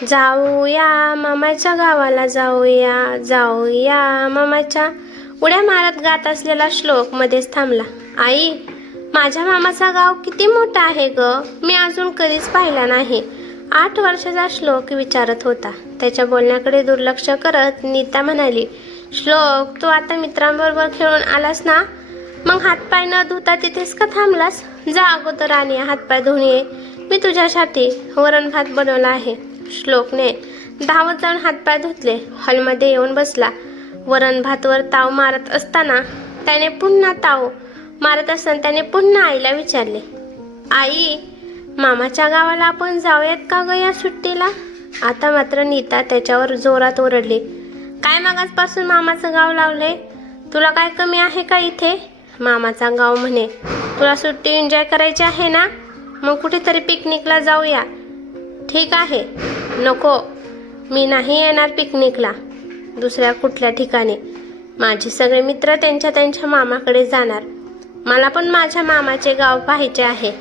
जाऊया मामाच्या गावाला जाऊया जाऊया मामाच्या. उड्या मारत गात असलेला श्लोक मध्येच थांबला. आई, माझ्या मामाचा गाव किती मोठा आहे ग, मी अजून कधीच पाहिला नाही. 8 वर्षाचा श्लोक विचारत होता. त्याच्या बोलण्याकडे दुर्लक्ष करत नीता म्हणाली, श्लोक, तू आता मित्रांबरोबर खेळून आलास ना, मग हातपाय न धुता तिथेच का थांबलास? जा अगोदर आणि हातपाय धुवून ये, मी तुझ्यासाठी वरण भात बनवला आहे. श्लोकने धावत जाऊन हातपाय धुतले. हॉलमध्ये येऊन बसला. वरण भातवर ताव मारत असताना त्याने पुन्हा आईला विचारले, आई, मामाच्या गावाला आपण जाऊयात का ग या सुट्टीला? आता मात्र नीता त्याच्यावर जोरात ओरडली, काय मागासपासून मामाचं गाव लावले? तुला काय कमी आहे का इथे? मामाचा गाव म्हणे, तुला सुट्टी एन्जॉय करायची आहे ना, मग कुठेतरी पिकनिकला जाऊया. ठीक आहे. नको, मी नाही येणार पिकनिकला. दुसऱ्या कुठल्या ठिकाणी. माझे सगळे मित्र त्यांच्या मामाकडे जाणार. मला पण माझ्या मामाचे गाव पाहायचे आहे.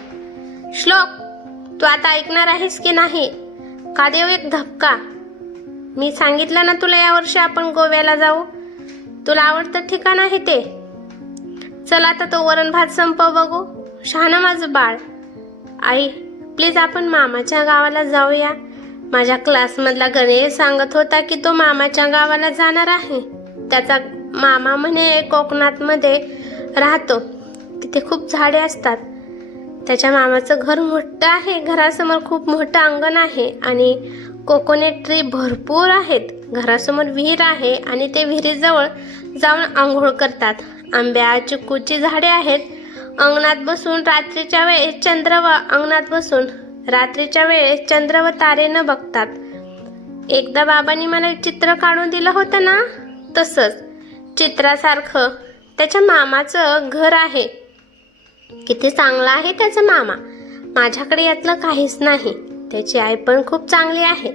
श्लोक, तू आता ऐकणार आहेस की नाही? का देऊ एक धक्का? मी सांगितलं ना तुला यावर्षी आपण गोव्याला जाऊ. तुला आवडतं ठिकाण आहे ते. चल आता तो वरण भात संपव बघू. शहाणं माझं बाळ. आई, प्लीज आपण मामाच्या गावाला जाऊया. माझ्या क्लासमधला गणेश सांगत होता की तो मामाच्या गावाला जाणार आहे. त्याचा मामा म्हणे कोकणातमध्ये राहतो, तिथे खूप झाडे असतात. त्याच्या मामाचं घर मोठं आहे. घरासमोर खूप मोठं अंगण आहे आणि कोकोनट ट्री भरपूर आहेत. घरासमोर विहीर आहे आणि ते विहिरीजवळ जाऊन आंघोळ करतात. आंब्या चिकूची झाडे आहेत. अंगणात बसून रात्रीच्या वेळेस चंद्र व तारे न बघतात. एकदा बाबांनी मला चित्र काढून दिलं होतं ना, तसंच चित्रासारखं त्याच्या मामाचं घर आहे. किती चांगला आहे त्याचा मामा. माझ्याकडे यातलं काहीच नाही. त्याची आई पण खूप चांगली आहे.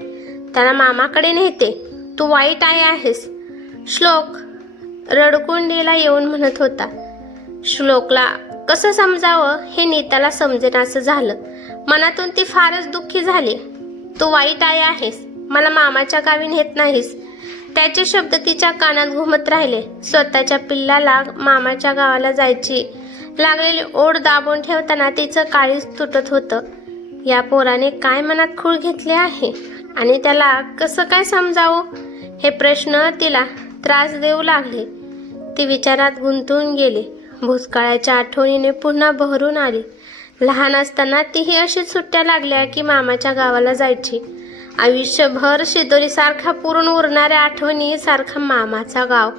त्याला मामाकडे नेते. तू वाईट आई आहेस. श्लोक रडकुंडीला येऊन म्हणत होता. श्लोकला कसं समजावं हे नीताला समजेनासं झालं. मनातून ती फारच दुःखी झाली. तू वाईट आई आहेस, मला मामाच्या गावी नेत नाहीस. त्याचे शब्द तिच्या कानात घुमत राहिले. स्वतःच्या पिल्लाला मामाच्या गावाला जायची लागलेली ओढ दाबून ठेवताना तिचं काळीज तुटत होतं. या पोराने काय मनात खूळ घेतले आहे आणि त्याला कसं काय समजावं हे प्रश्न तिला त्रास देऊ लागले. ती विचारात गुंतून गेली. भूतकाळाच्या आठवणीने पुन्हा बहरून आली. लहान असताना तीही अशीच सुट्ट्या लागल्या की मामाच्या गावाला जायची. आयुष्यभर शिदोरीसारखा पुरून उरणाऱ्या आठवणी सारखा मामाचा गाव,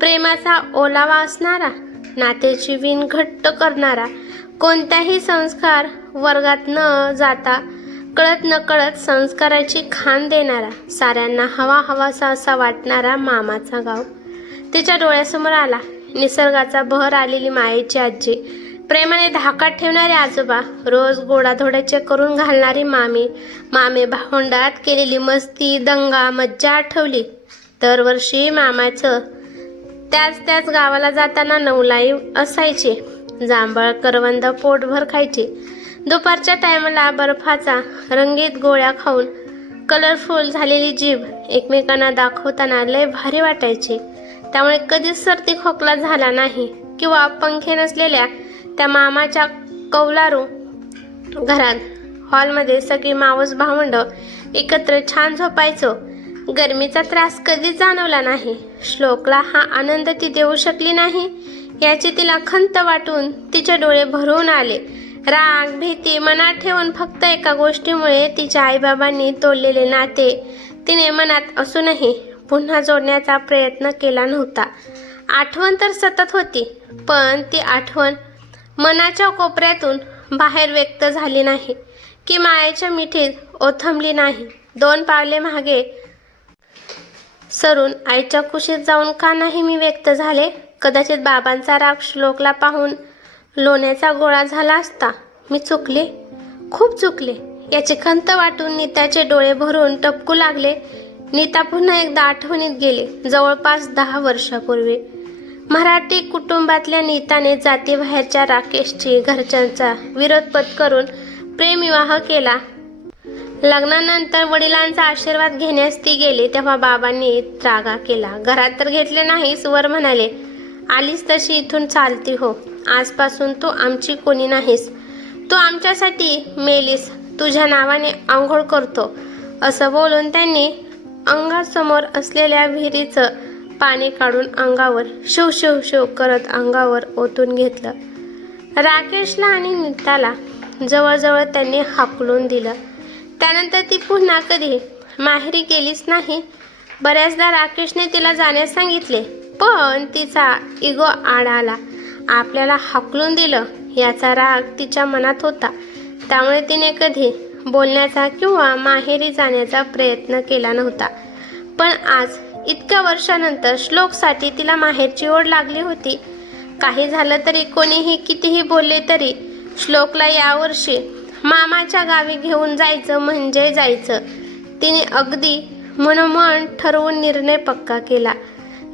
प्रेमाचा ओलावा असणारा, नात्याची विण घट्ट करणारा, कोणत्याही संस्कार वर्गात न जाता कळत न कळत संस्काराची खाण देणारा, साऱ्यांना हवासा असा वाटणारा मामाचा गाव तिच्या डोळ्यासमोर आला. निसर्गाचा बहर आलेली मायेची आजी, प्रेमाने धाकात ठेवणारे आजोबा, रोज गोडाधोड्याचे करून घालणारी मामे भावंडात केलेली मस्ती, दंगा, मज्जा आठवली. दरवर्षी मामाचं त्याच गावाला जाताना नवलाई असायचे. जांभळ करवंद पोटभर खायची. दुपारच्या टायमाला बर्फाचा रंगीत गोळ्या खाऊन कलरफुल झालेली जीभ एकमेकांना दाखवताना लय भारी वाटायचे. त्यामुळे कधीच सर्दी खोकला झाला नाही किंवा पंखे नसलेल्या त्या मामाच्या कौलारू घरात हॉलमध्ये सगळी मावस भावंड एकत्र छान झोपायचो. गरमीचा त्रास कधीच जाणवला नाही. श्लोकला हा आनंद ती देऊ शकली नाही याची तिला खंत वाटून तिचे डोळे भरून आले. राग भीती मनात ठेवून फक्त एका गोष्टीमुळे तिच्या आईबाबांनी तोडलेले नाते तिने मनात असूनही पुन्हा जोडण्याचा प्रयत्न केला नव्हता. आठवण तर सतत होती, पण ती आठवण मनाच्या कोपऱ्यातून बाहेर व्यक्त झाली नाही की मायेच्या मिठीत ओथंबली नाही. 2 पावले मागे सरून आईच्या कुशीत जाऊन का नाही मी व्यक्त झाले? कदाचित बाबांचा राग श्लोकला पाहून लोण्याचा गोळा झाला असता. मी चुकले, खूप चुकले याची खंत वाटून नीताचे डोळे भरून टपकू लागले. नीता पुन्हा एकदा आठवणीत गेली. जवळपास 10 वर्षापूर्वी मराठी कुटुंबातल्या नीताने जातीबाहेरच्या राकेशची घरच्यांचा विरोध पत्करून प्रेमविवाह केला. लग्नानंतर वडिलांचा आशीर्वाद घेण्यास ती गेली तेव्हा बाबांनी त्रागा केला. घरात तर घेतले नाहीस, वर म्हणाले, आलीस तशी इथून चालती हो. आजपासून तू आमची कोणी नाहीस. तू आमच्यासाठी मेलीस. तुझ्या नावाने आंघोळ करतो. असं बोलून त्यांनी अंगासमोर असलेल्या विहिरीचं पाणी काढून अंगावर शिव शिव शिव करत अंगावर ओतून घेतलं. राकेशला आणि नीताला जवळजवळ त्यांनी हाकलून दिलं. त्यानंतर ती पुन्हा कधी माहेरी गेलीच नाही. बऱ्याचदा राकेशने तिला जाण्यास सांगितले, पण तिचा इगो आड आला. आपल्याला हाकलून दिलं याचा राग तिच्या मनात होता. त्यामुळे तिने कधी बोलण्याचा किंवा माहेरी जाण्याचा प्रयत्न केला नव्हता. पण आज इतक्या वर्षानंतर श्लोकसाठी तिला माहेरची ओढ लागली होती. काही झालं तरी, कोणीही कितीही बोलले तरी श्लोकला यावर्षी मामाच्या गावी घेऊन जायचं म्हणजे जायचं. तिने अगदी मनोमन ठरवून निर्णय पक्का केला.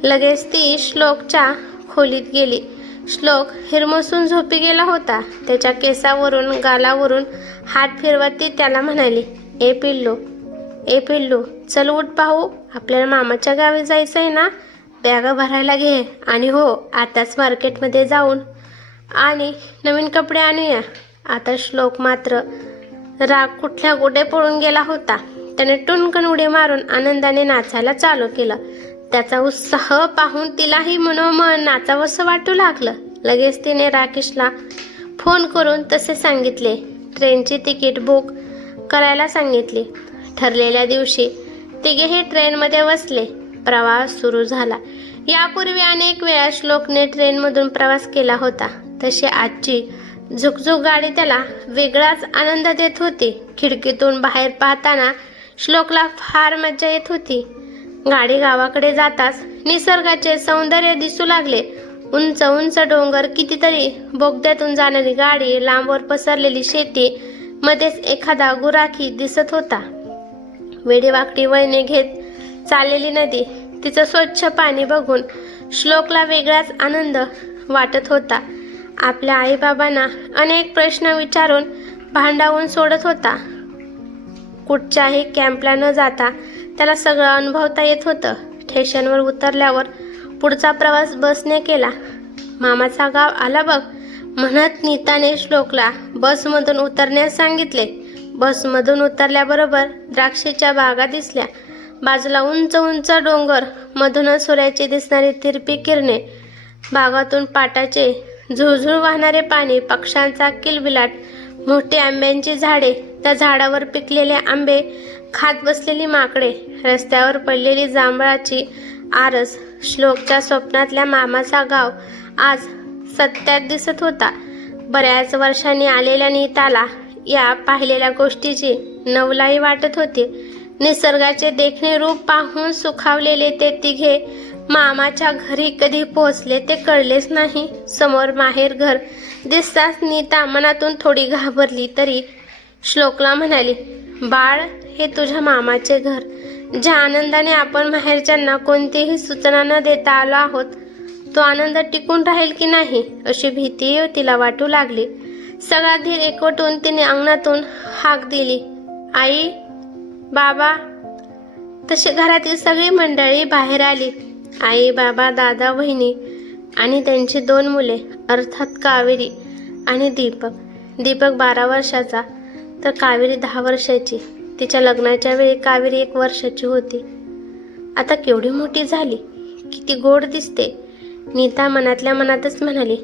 लगेच ती श्लोकच्या खोलीत गेली. श्लोक हिरमसून झोपी गेला होता. त्याच्या केसावरून गालावरून हात फिरवत ती त्याला म्हणाली, ए पिल्लू, चल उठ पाहू, आपल्याला मामाच्या गावी जायचं आहे ना. बॅगा भरायला घे आणि हो, आताच मार्केटमध्ये जाऊन आणि नवीन कपडे आणूया. आता श्लोक मात्र राग कुठल्या कुठे पळून गेला होता. त्याने टुनकन उडी मारून आनंदाने नाचायला चालू केलं. त्याचा उत्साह पाहून तिलाही मनोमन नाचावंसं वाटू लागलं. लगेच तिने राकेशला फोन करून तसे सांगितले. ट्रेनची तिकीट बुक करायला सांगितली. ठरलेल्या दिवशी तिघेही ट्रेनमध्ये बसले. प्रवास सुरू झाला. यापूर्वी अनेक वेळा श्लोकने ट्रेनमधून प्रवास केला होता. तशी आजची झुकझुक गाडी त्याला वेगळाच आनंद देत होती. खिडकीतून बाहेर पाहताना श्लोकला फार मजा येत होती. गाडी गावाकडे जाताच निसर्गाचे सौंदर्य दिसू लागले. उंच उंच डोंगर, कितीतरी बोगद्यातून जाणारी गाडी, लांबवर पसरलेली शेती, मध्येच एखादा गुराखी दिसत होता. वेडीवाकडी वळणे घेत चाललेली नदी, तिचं स्वच्छ पाणी बघून श्लोकला वेगळाच आनंद वाटत होता. आपल्या आईबाबांना अनेक प्रश्न विचारून भांडावून सोडत होता. कुठच्याही कॅम्पला न जाता त्याला सगळं अनुभवता येत होतं. स्टेशनवर उतरल्यावर पुढचा प्रवास बसने केला. मामाचा गाव आला बघ म्हणत नीताने श्लोकला बसमधून उतरण्यास सांगितले. बसमधून उतरल्याबरोबर द्राक्षेच्या बागा दिसल्या. बाजूला उंच उंच डोंगर, मधूनच सूर्याची दिसणारी तिरपी किरणे, बागातून पाटाचे झुळझुळ वाहणारे पाणी, पक्ष्यांचा किलबिलाट, मोठी आंब्यांची झाडे, त्या झाडावर पिकलेले आंबे खात बसलेली माकडे, रस्त्यावर पडलेली जांभळाची आरस. श्लोकच्या स्वप्नातल्या मामाचा गाव आज सत्यात दिसत होता. बऱ्याच वर्षांनी आलेल्या नीताला या पाहिलेल्या गोष्टीची नवलाई वाटत होती. निसर्गाचे देखणे रूप पाहून सुखावलेले ते तिघे मामाच्या घरी कधी पोहोचले ते कळलेच नाही. समोर माहेर घर दिसताच नीता मनातून थोडी घाबरली तरी श्लोकला म्हणाली, बाळ, हे तुझ्या मामाचे घर. ज्या आनंदाने आपण माहेरच्यांना कोणतीही सूचना न देता आलो आहोत, तो आनंद टिकून राहील की नाही अशी भीती तिला वाटू लागली. सगळा धीर एकवटून तिने अंगणातून हाक दिली, आई, बाबा. तशी घरातील सगळी मंडळी बाहेर आली. आई, बाबा, दादा, वहिनी आणि त्यांची 2 मुले, अर्थात कावेरी आणि दीपक. दीपक 12 वर्षाचा तर कावेरी 10 वर्षाची. तिच्या लग्नाच्या वेळी कावेरी 1 वर्षाची होती. आता केवढी मोठी झाली, किती गोड दिसते. नीता मनातल्या मनातच म्हणाली.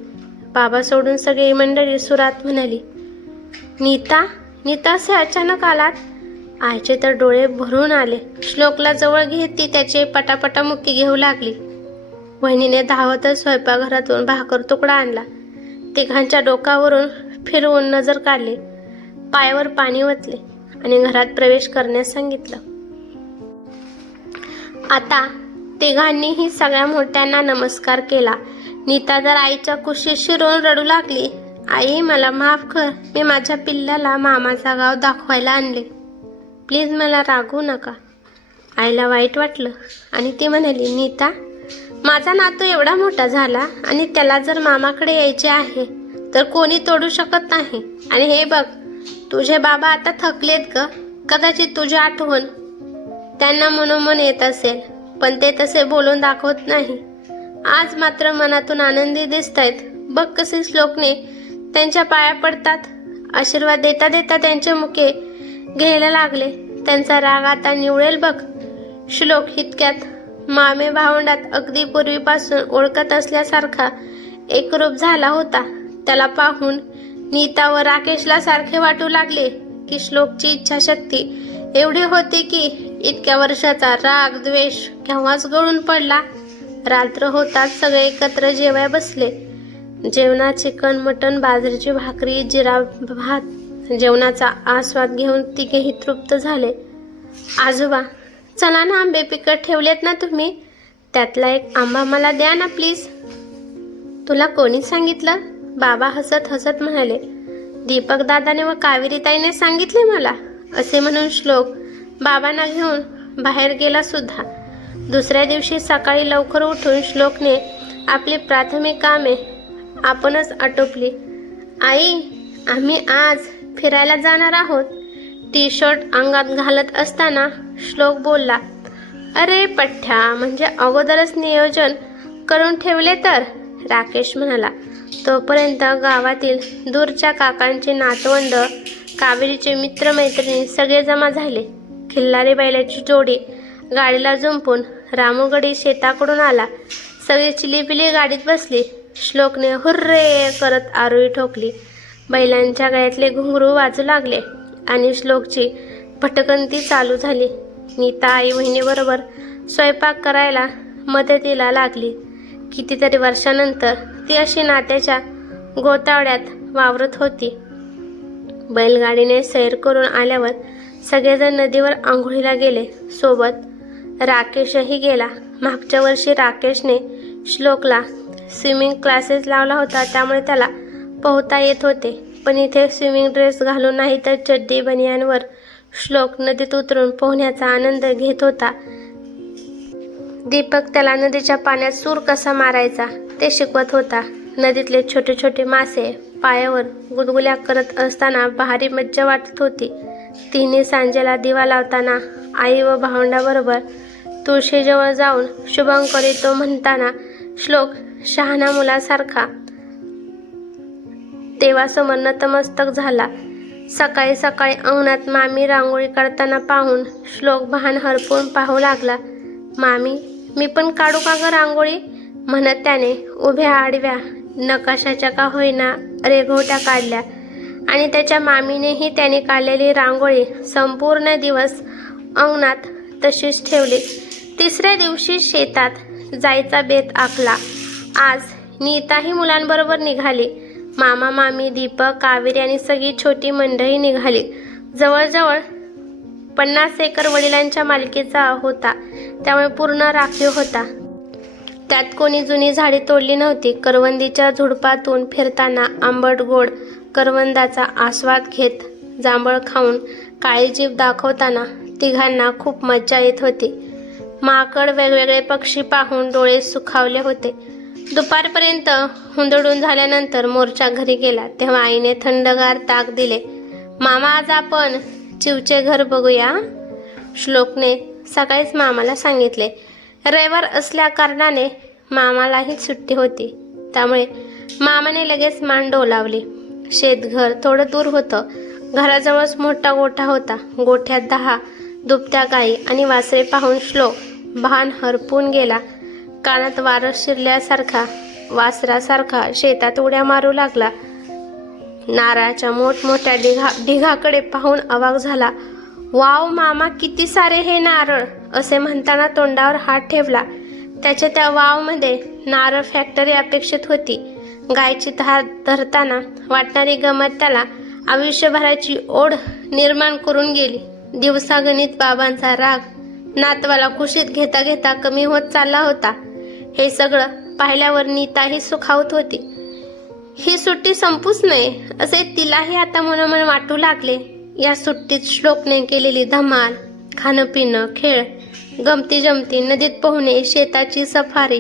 बाबा सोडून सगळी मंडळी सुरात म्हणाली, नीता असे अचानक आलात? आईचे तर डोळे भरून आले. श्लोकला जवळ घेत ती त्याचे पटापटा मुक्की घेऊ लागली. वहिनीने धावतच स्वयंपाकघरातून भाकर तुकडा आणला. तिघांच्या डोकावरून फिरवून नजर काढली. पायावर पाणी ओतले आणि घरात प्रवेश करण्यास सांगितलं. आता तिघांनीही सगळ्या मोठ्यांना नमस्कार केला. नीता तर आईच्या कुशीत शिरून रडू लागली. आई, मला माफ कर. मी माझ्या पिल्लाला मामाचा गाव दाखवायला आणले. प्लीज मला रागवू नका. आईला वाईट वाटलं आणि ती म्हणाली, नीता, माझा नातू एवढा मोठा झाला आणि त्याला जर मामाकडे यायचे आहे तर कोणी तोडू शकत नाही. आणि हे बघ, तुझे बाबा आता थकलेत ग. कदाचित तुझी आठवण त्यांना मनोमन येत असेल, पण ते तसे बोलून दाखवत नाही. आज मात्र मनातून आनंदी दिसतायत. बघ कसे श्लोकने त्यांच्या पाया पडतात. आशीर्वाद देता देता त्यांचे मुके घ्यायला लागले. त्यांचा राग आता निवळेल बघ. श्लोक इतक्यात मामे भावंडात अगदी पूर्वीपासून ओळखत असल्यासारखा एकरूप झाला होता. त्याला पाहून नीता व राकेशला सारखे वाटू लागले की श्लोकची इच्छाशक्ती एवढी होती की इतक्या वर्षाचा राग द्वेष केव्हाच गळून पडला. रात्र होताच सगळे एकत्र जेवाय बसले. जेवणात चिकन, मटण, बाजरीची भाकरी, जिरा भात जेवणाचा आस्वाद घेऊन तिघेही तृप्त झाले. आजोबा, चला ना, आंबे पिकत ठेवलेत ना तुम्ही, त्यातला एक आंबा मला द्या ना प्लीज. तुला कोणी सांगितलं? बाबा हसत हसत म्हणाले. दीपक दादाने व कावेरीताईने सांगितले मला, असे म्हणून श्लोक बाबांना घेऊन बाहेर गेला सुद्धा. दुसऱ्या दिवशी सकाळी लवकर उठून श्लोकने आपली प्राथमिक कामे आपणच आटोपली. आई, आम्ही आज फिरायला जाणार आहोत. टी शर्ट अंगात घालत असताना श्लोक बोलला. अरे पठ्ठ्या, म्हणजे अगोदरच नियोजन करून ठेवले तर, राकेश म्हणाला. तोपर्यंत गावातील दूरच्या काकांचे नातवंड, कावेरीचे मित्रमैत्रिणी सगळे जमा झाले. खिल्लारी बैलाची जोडी गाडीला जुंपून रामूगडी शेताकडून आला. सगळी चिलीपिली गाडीत बसली. श्लोकने हुर्रे करत आरोळी ठोकली. बैलांच्या गळ्यातले घुंगरू वाजू लागले आणि श्लोकची भटकंती चालू झाली. नीता आई बहिणीबरोबर स्वयंपाक करायला मदतीला लागली. कितीतरी वर्षानंतर ती अशी नात्याच्या गोतावळ्यात वावरत होती. बैलगाडीने सैर करून आल्यावर सगळेजण नदीवर आंघोळीला गेले. सोबत राकेशही गेला. मागच्या वर्षी राकेशने श्लोकला स्विमिंग क्लासेस लावला होता, त्यामुळे त्याला पोहता येत होते. पण इथे स्विमिंग ड्रेस घालून नाही तर चड्डी बनियानवर श्लोक नदीत उतरून पोहण्याचा आनंद घेत होता. दीपक त्याला नदीच्या पाण्यात सूर कसा मारायचा ते शिकवत होता. नदीतले छोटे छोटे मासे पायावर गुदगुल्या करत असताना भारी मज्जा वाटत होती. तिन्ही सांजेला दिवा लावताना आई व भावंडाबरोबर तुळशीजवळ जाऊन शुभंकरी तो म्हणताना श्लोक शहाणा मुलासारखा देवासमोर नतमस्तक झाला. सकाळी सकाळी अंगणात मामी रांगोळी काढताना पाहून श्लोक भान हरपून पाहू लागला. मामी, मी पण काढू का ग रांगोळी, म्हणत त्याने उभ्या आडव्या नकाशाच्या का होईना रेघोट्या काढल्या आणि त्याच्या मामीनेही त्याने काढलेली रांगोळी संपूर्ण दिवस अंगणात तशीच ठेवली. तिसऱ्या दिवशी शेतात जायचा बेत आखला. आज नीताही मुलांबरोबर निघाली. मामा, मामी, दीपक, कावेरी आणि सगळी छोटी मंडळी निघाली. जवळजवळ 50 एकर वडिलांच्या मालकीचा होता, त्यामुळे पूर्ण राखीव होता. त्यात कोणी जुनी झाडे तोडली नव्हती. करवंदीच्या झुडपातून फिरताना आंबट गोड करवंदाचा आस्वाद घेत, जांभळ खाऊन काळी जीभ दाखवताना तिघांना खूप मज्जा येत होती. माकड, वेगवेगळे पक्षी पाहून डोळे सुखावले होते. दुपारपर्यंत हुंदडून झाल्यानंतर मोर्चा घरी गेला तेव्हा आईने थंडगार ताक दिले. मामा, आज आपण चिवचे घर बघूया, श्लोकने सकाळीच मामाला सांगितले. रविवार असल्या कारणाने मामालाही सुट्टी होती, त्यामुळे मामाने लगेच मान डोलावली. शेतघर थोडं दूर होतं. घराजवळच मोठा गोठा होता. गोठ्यात 10 दुभत्या गाई आणि वासरे पाहून श्लोक भान हरपून गेला. कानात वारं शिरल्यासारखा वासरासारखा शेतात उड्या मारू लागला. नारळाच्या मोठमोठ्या ढिगाकडे पाहून अवाक झाला. वाव मामा, किती सारे हे नारळ, असे म्हणताना तोंडावर हात ठेवला. त्याच्या त्या वावमध्ये नारळ फॅक्टरी अपेक्षित होती. गायची धार धरताना वाटणारी गंमत त्याला आयुष्यभराची ओढ निर्माण करून गेली. दिवसागणित बाबांचा राग नातवाला कुशीत घेता घेता कमी होत चालला होता. हे सगळं पाहिल्यावर नीताही सुखावत होती. ही सुट्टी संपूच नये असे तिलाही आता मनोमन वाटू लागले. या सुट्टीत श्लोकने केलेली धमाल, खाणं पिणं, खेळ, गमती जमती, नदीत पोहणे, शेताची सफारी,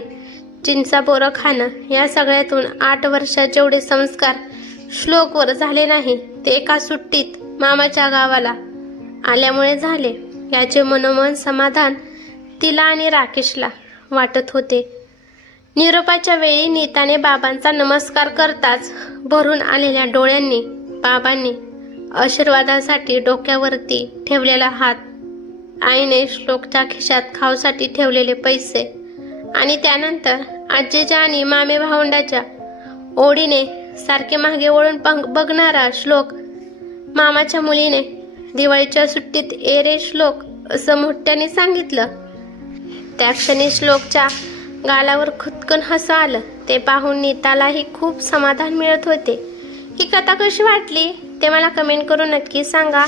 चिंचा बोरं खाणं, या सगळ्यातून 8 वर्षात जेवढे संस्कार श्लोकवर झाले नाही ते एका सुट्टीत मामाच्या गावाला आल्यामुळे झाले याचे मनोमन समाधान तिला आणि राकेशला वाटत होते. निरोपाच्या वेळी नीताने बाबांचा नमस्कार करताच भरून आलेल्या डोळ्यांनी बाबांनी आशीर्वादासाठी डोक्यावरती ठेवलेला हात, आईने श्लोकच्या खिशात खाऊसाठी ठेवलेले पैसे आणि त्यानंतर आजीच्या आणि मामे भावंडाच्या ओढीने सारखे मागे वळून बघणारा श्लोक, मामाच्या मुलीने दिवाळीच्या सुट्टीत ये रे श्लोक असं मोठ्याने सांगितलं. त्या क्षणी श्लोकच्या गालावर खुदकन हसू आलं. ते पाहून नीतालाही खूप समाधान मिळत होते. ही कथा कशी वाटली ते मला कमेंट करून नक्की सांगा.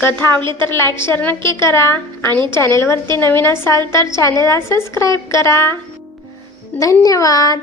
कथा आवडली तर लाईक शेअर नक्की करा आणि चॅनेलवरती नवीन असाल तर चॅनेलला सबस्क्राईब करा. धन्यवाद.